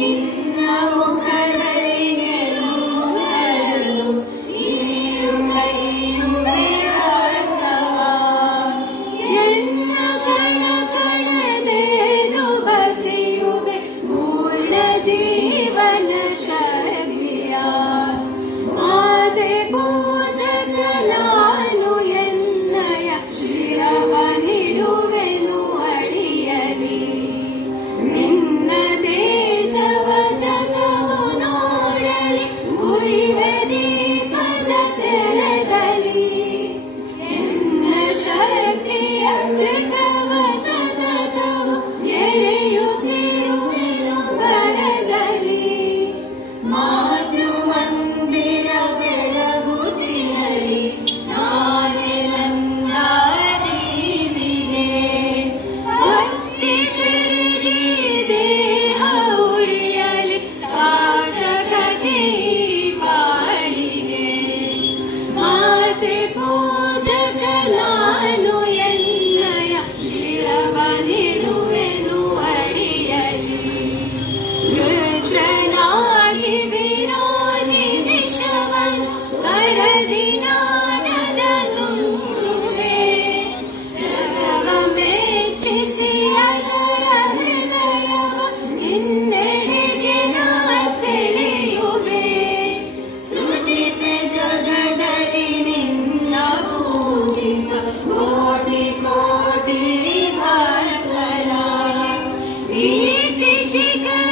ನಿನ್ನ ಮುಖದಲ್ಲಿ ಗೆಲುವು ನೀರು ಕೈಯುವೆ ಅರ್ಥವ ಎನ್ನ ಕಣ ಕಣದೇನು ಬಸಿಯುವೆ ಪೂರ್ಣ ಜೀವನ ಶಕ್ತಿಯ ಮಾತೆ ಪೂಜಕ ನಾನು ಎನ್ನಯ ಶಿರವ ನಿಡುವೆನು ಅಡಿಯಲಿ ನಿನ್ನ ತೇಜವ ಜಗವು ನೋಡಲಿ ಉರಿವೆ ದೀಪದ ತೆರೆದಲಿ ಎನ್ನ ಶಕ್ತಿಯ ಕೃತವ ಸತತವು ಎರೆಯುತ್ತಿರುವೆನು ಬರದಲಿ ಮಾತೃ ಮಂದಿರ ಬೆಳಗುತ್ತಿರಲಿ ನಾನೇ ನನ್ನ ದೇವಿಗೆ ಭಕ್ತಿ ಬೆಳಗಿ ದೇಹ ಉಳಿಯಲಿ ಸಾರ್ಥಕತೆ ಬಾಳಿಗೆ ಮಾತೆ ಪೂಜಕ ನಾನು ಎನ್ನಯ ಶಿರವ ನಿಡುವೆನು ಅಡಿಯಲಿ ರುದ್ರನಾಗಿ ವಿರೋಧಿ ವಿಷವನ್ ವರದಿ ನಾನದ ನುಂಗುವೆ ಜಗವ ಮೆಚ್ಚಿಸಿ ಅದರ ಹೃದಯವ ನಿನ್ನೆಡೆಗೆ ನಾ ಸೆಳೆಯುವೆ ಸೃಜಿತೆ ಜಗದಲ್ಲಿ ನಿನ್ನ ಪೂಜಿತ ಕೋಟಿ ಕೋಟಿ ಭಕ್ತರ ಕೀರ್ತಿ ಶಿಖರ